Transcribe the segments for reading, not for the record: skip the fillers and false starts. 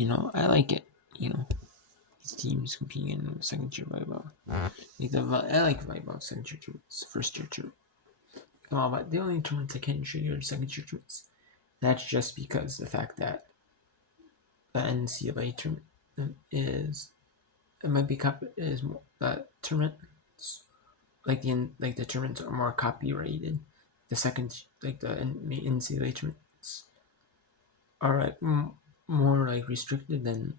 I like it. These teams competing in second tier volleyball. I like volleyball second tier tournaments, first tier tournament. But the only tournaments I can show you are second tier tournaments. That's just because the fact that the NCAA tournament is the tournaments the tournaments are more copyrighted. The second the NCAA tournaments are more restricted than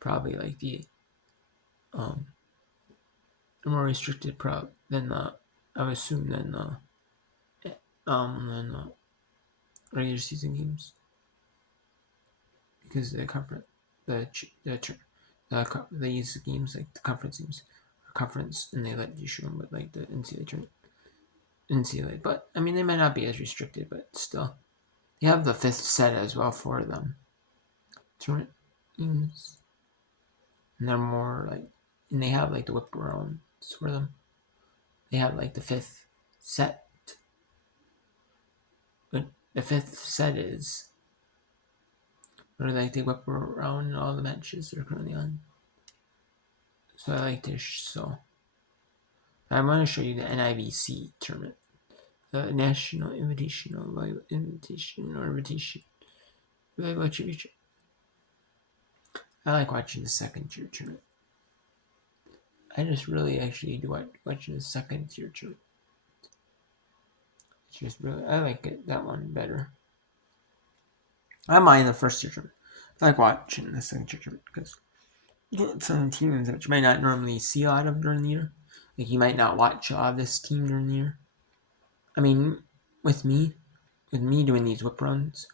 probably the more restricted than I would assume than regular season games because these games like the conference games are conference and they let you show them with the NCAA. But I mean they might not be as restricted, but still they have the fifth set as well for them tournament games, and they're more and they have the whip arounds for them. They have the fifth set, but the fifth set is where they whip around in all the matches they're currently on. So I like this. So I'm going to show you the NIVC tournament, the National Invitational Volleyball Championship. I like watching the second tier tournament. I just really actually do watching the second tier tournament. It's just really, I like that one better. I mind the first tier tournament. I like watching the second tier tournament because you get some teams that you might not normally see a lot of during the year. You might not watch a lot of this team during the year. I mean, with me doing these whip runs,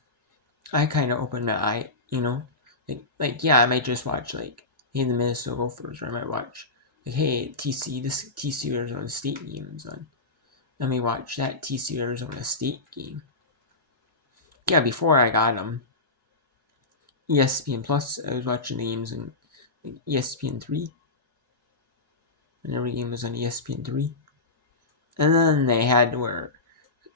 I kind of open my eye, I might just watch the Minnesota Gophers, or I might watch hey this TC Arizona State game is on. Let me watch that TC Arizona State game. Yeah, before I got them, ESPN Plus, I was watching the games on ESPN3, and every game was on ESPN3, and then they had where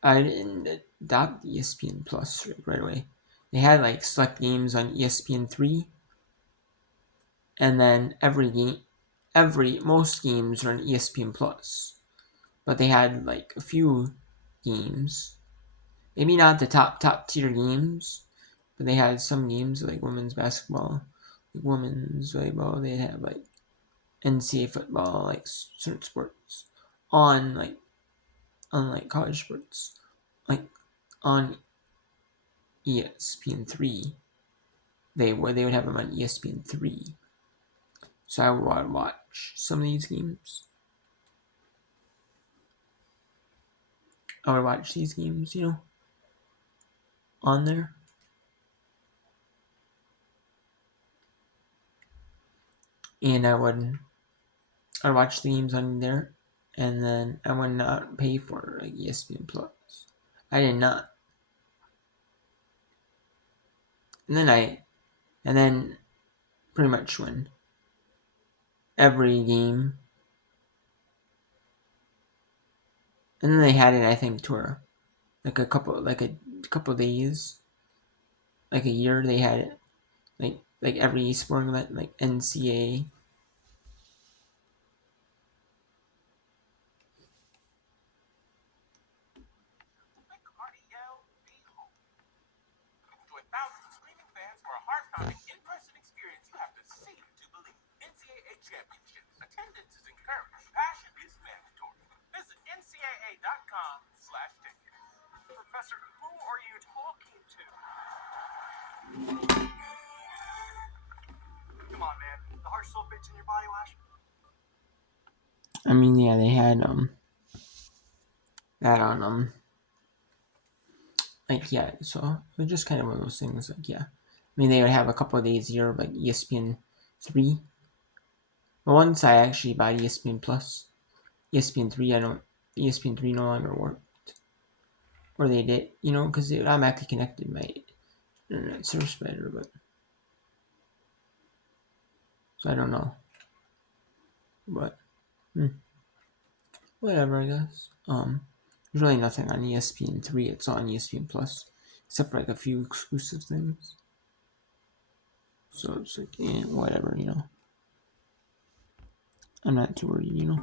I didn't adopt ESPN Plus right away. They had select games on ESPN3, and then most games are on ESPN Plus, but they had a few games, maybe not the top tier games, but they had some games like women's basketball, women's volleyball. They had NCAA football, certain sports on college sports, on ESPN3. They would have them on ESPN3. So I would watch some of these games. I would watch these games, on there. And I'd watch the games on there, and then I would not pay for ESPN Plus. I did not. And then pretty much when every game, and then they had it, I think, to a couple days, a year. They had it every sporting event, NCAA. Attendance is encouraged. Passion is mandatory. Visit NCAA.com/ticket. Professor, who are you talking to? Come on, man. The heart still fits in your body wash? I mean, yeah, they had that on so it was just kind of one of those things. I mean, they would have a couple of days a year of ESPN3. But once I actually bought ESPN Plus, ESPN3, ESPN3 no longer worked. Or they did, because it automatically connected my internet service provider, but so I don't know. But whatever, I guess. There's really nothing on ESPN3. It's all on ESPN Plus, except for a few exclusive things. So it's like, whatever, I'm not too worried, Enjoy the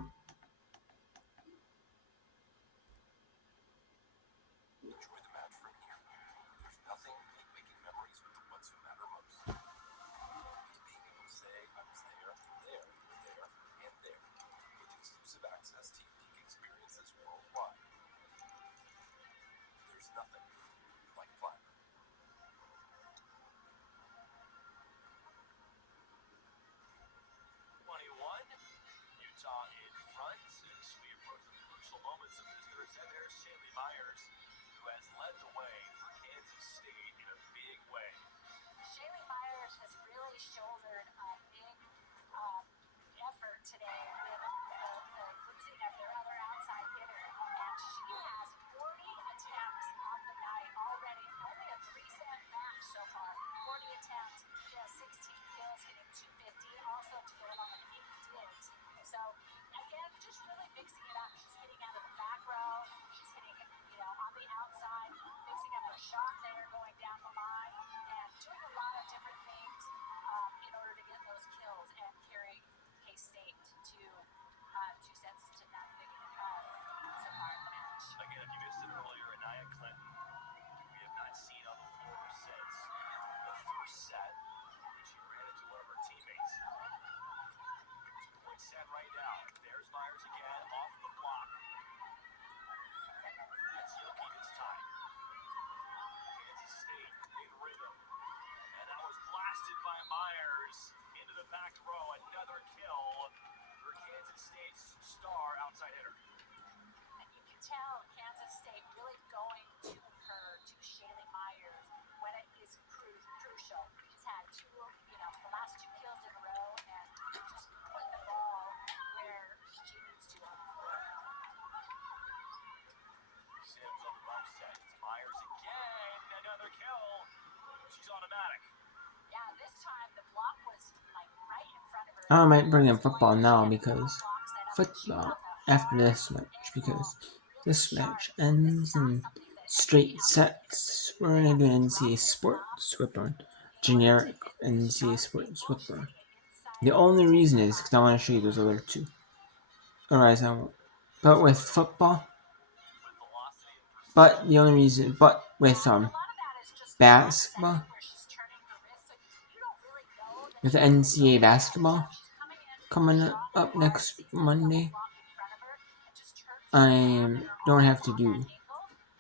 match from here. There's nothing like making memories with the ones who matter most. Being able to say, I was there, and there. With exclusive access to unique experiences worldwide. There's nothing like Platinum. 21. Utah in front as we approach the crucial moments of this third set. There's Shaylee Myers, who has led the way for Kansas State in a big way. Shaylee Myers has really shouldered a big effort today with the losing of their other outside hitter. And she has 40 attempts on the night already. Only a 3-set match so far. 40 attempts. She has 16 kills, hitting 250. Also to go along with 8 digs. So, again, just really mixing it up. She's hitting out of the back row. She's hitting, on the outside. Mixing up her shot there, going down the line. And doing a lot of different things in order to get those kills and carry K-State to 2 sets to nothing so far in the match. Again, if you missed it earlier, Anaya Clinton, we have not seen on the floor since the first set, when she ran into one of her teammates. 2-point set right now. There's Myers again, off the block. That's Yoki this time. Kansas State in rhythm. And that was blasted by Myers into the back row. Another kill for Kansas State's star outside hitter. And you can tell Kansas State really going to Shaylee Myers when it is crucial. She's had the last 2 kills in a row and just putting the ball where she needs to on the floor. Sims on the bump set. It's Myers again. Another kill. She's automatic. Yeah, this time the block was like right in front of her. I might bring up football now because after this match, because this match ends in straight sets. We're gonna do an NCAA Sports Whipper, generic NCAA Sports Whipper. The only reason is because I want to show you those other 2. Otherwise, I won't. But with football, but with basketball, with NCAA basketball coming up next Monday, I don't have to do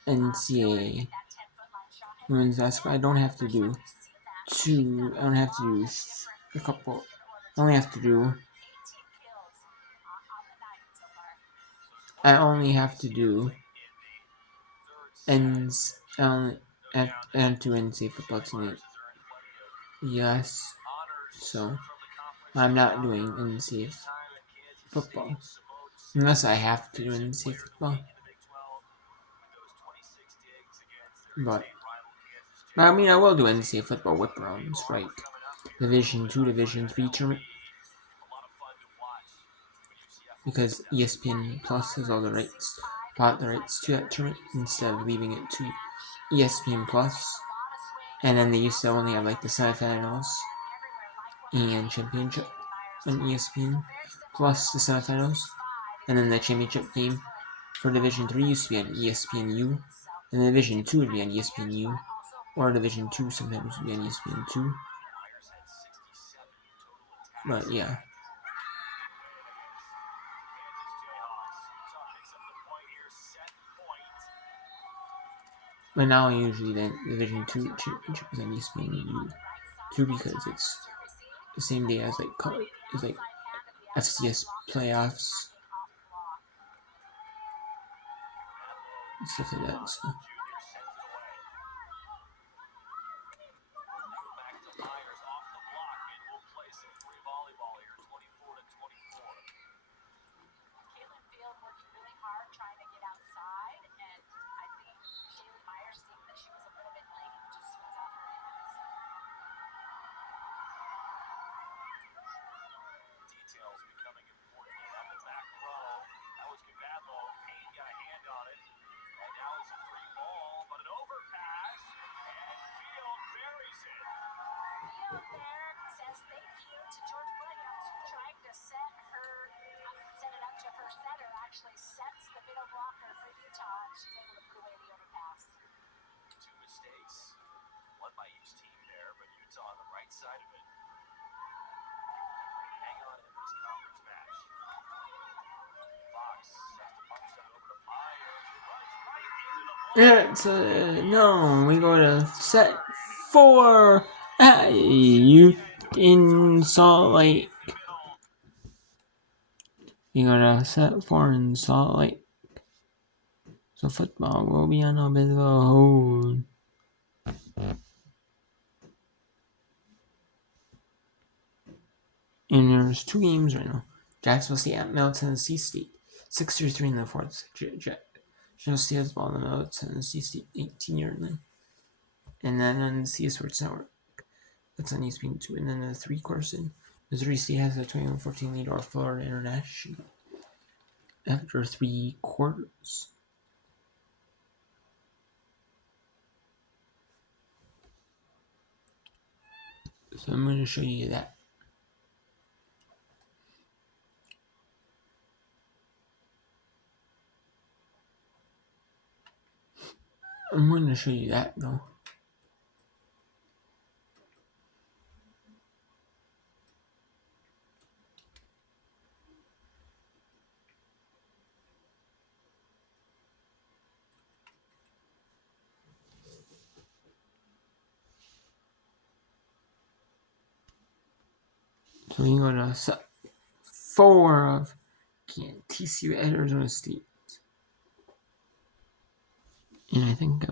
NCAA women's basketball. I don't have to do a couple. I only have to do and to NCAA football tonight. Yes, so I'm not doing NCAA football unless I have to do NCAA football. But I mean, I will do NCAA football whip rounds, right? Division 2, Division 3 tournament. Because ESPN Plus has all the rights, bought the rights to that tournament instead of leaving it to ESPN Plus. And then they used to only have like the semifinals and championship on ESPN Plus the semifinals. And then the championship game for Division 3 used to be on ESPNU. And Division 2 would be on ESPNU. Or Division 2 sometimes would be on ESPN2. But yeah. But now usually the Division 2 championship is on ESPNU2 because it's the same day as like FCS playoffs and stuff like that. So. Working really hard trying to get outside, and I think Shaylee Myers, seeing that she was a little bit late, just swings off her hands. Details becoming important. On the back row, that was Gababo. Payne got a hand on it, and now it's a free ball, but an overpass, and Field buries it. Field there actually sets the middle blocker for Utah, and she's able to put away the overpass. 2 mistakes, one by each team there, but Utah on the right side of it. Hang on in this conference match. Fox sets the pump shot over to Myers, who runs right into the ball. It's no. We go to set 4 at in Salt Lake. We go to set 4 in Salt Lake. So football will be on a bit of a hold. And there's 2 games right now. Jacksonville State at Middle Tennessee State. 6-3 in the fourth. Jacksonville State has the ball in the Middle Tennessee State 18-yard line. And then on the CS Sports Network. That's on ESPN 2. And then the 3-quarters in. Missouri State has a 21-14 lead over Florida International after 3 quarters. So I'm going to show you that. I'm going to show you that though. So you go to set 4 of TCU Arizona State. And I think